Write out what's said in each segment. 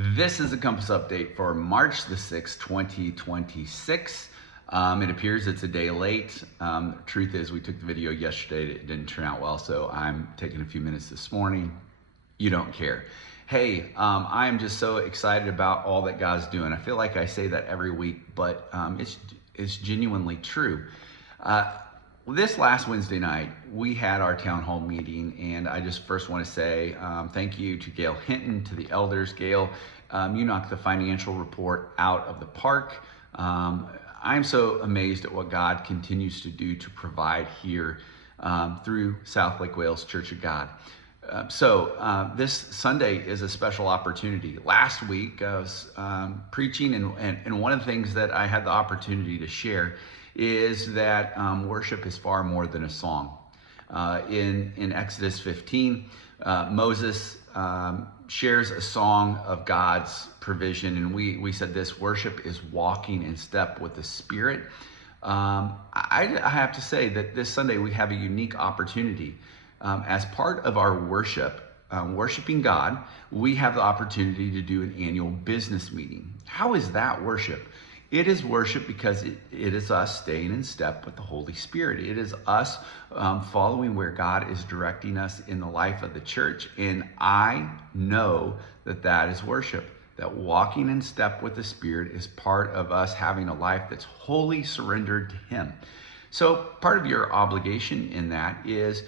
This is a Compass update for March the 6th, 2026. It appears it's a day late. Truth is, we took the video yesterday. It didn't turn out well, so I'm taking a few minutes this morning. You don't care. Hey, I am just so excited about all that God's doing. I feel like I say that every week, but it's genuinely true. This last Wednesday night, we had our town hall meeting, and I just first want to say thank you to Gail Hinton, to the elders. Gail, you knocked the financial report out of the park. I'm so amazed at what God continues to do to provide here through South Lake Wales Church of God. This Sunday is a special opportunity. Last week I was preaching, and one of the things that I had the opportunity to share is that worship is far more than a song. In Exodus 15, Moses shares a song of God's provision, and we said this: worship is walking in step with the Spirit. I have to say that this Sunday we have a unique opportunity. As part of our worship, worshiping God, we have the opportunity to do an annual business meeting. How is that worship? It is worship because it is us staying in step with the Holy Spirit. It is us following where God is directing us in the life of the church. And I know that that is worship, that walking in step with the Spirit is part of us having a life that's wholly surrendered to Him. So part of your obligation in that is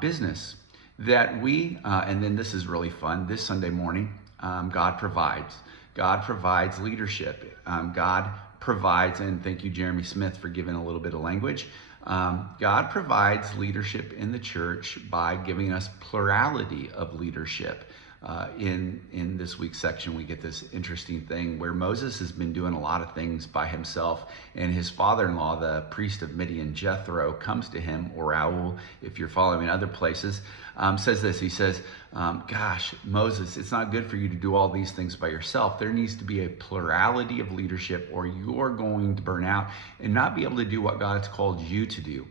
business. That we, and then this is really fun, this Sunday morning, God provides. God provides leadership. God provides, and thank you, Jeremy Smith, for giving a little bit of language. God provides leadership in the church by giving us plurality of leadership. In this week's section, we get this interesting thing where Moses has been doing a lot of things by himself, and his father-in-law, the priest of Midian, Jethro, comes to him, or Raul, if you're following other places, says this. He says, gosh, Moses, it's not good for you to do all these things by yourself. There needs to be a plurality of leadership, or you're going to burn out and not be able to do what God's called you to do.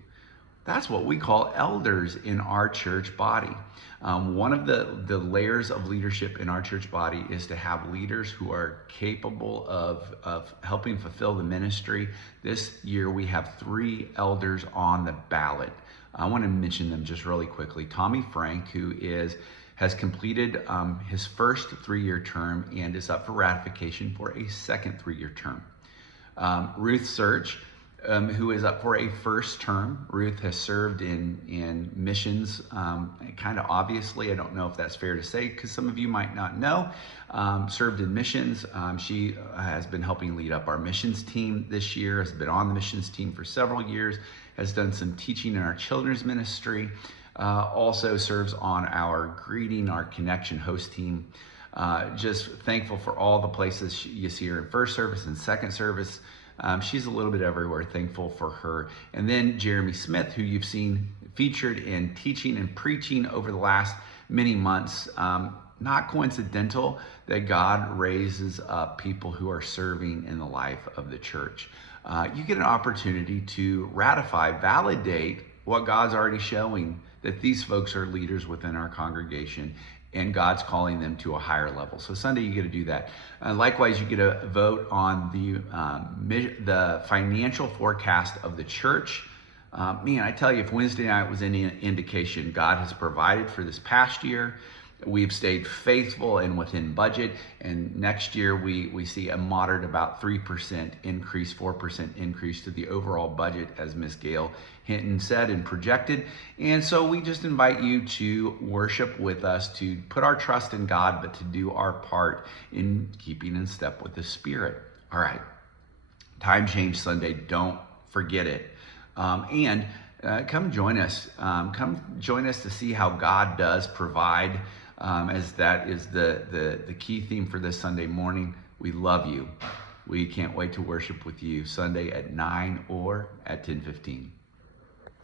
That's what we call elders in our church body. One of the layers of leadership in our church body is to have leaders who are capable of helping fulfill the ministry. This year we have 3 elders on the ballot. I want to mention them just really quickly. Tommy Frank, who has completed his first 3-year term and is up for ratification for a second 3-year term. Ruth Search, who is up for a first term. Ruth has served in missions, kind of obviously. I don't know if that's fair to say, because some of you might not know. Served in missions. She has been helping lead up our missions team this year, has been on the missions team for several years, has done some teaching in our children's ministry, also serves on our greeting, our connection host team. Just thankful for all the places you see her in first service and second service. She's a little bit everywhere, thankful for her. And then Jeremy Smith, who you've seen featured in teaching and preaching over the last many months. Not coincidental that God raises up people who are serving in the life of the church. You get an opportunity to ratify, validate what God's already showing, that these folks are leaders within our congregation, and God's calling them to a higher level. So Sunday you get to do that. Likewise, you get to vote on the financial forecast of the church. Man, I tell you, if Wednesday night was any indication, God has provided for this past year. We've stayed faithful and within budget, and next year we see a moderate about 3% increase, 4% increase to the overall budget, as Ms. Gail Hinton said and projected. And so we just invite you to worship with us, to put our trust in God, but to do our part in keeping in step with the Spirit. All right, Time Change Sunday, don't forget it. Come join us. Come join us to see how God does provide, as that is the key theme for this Sunday morning. We love you. We can't wait to worship with you Sunday at 9 or at 10:15.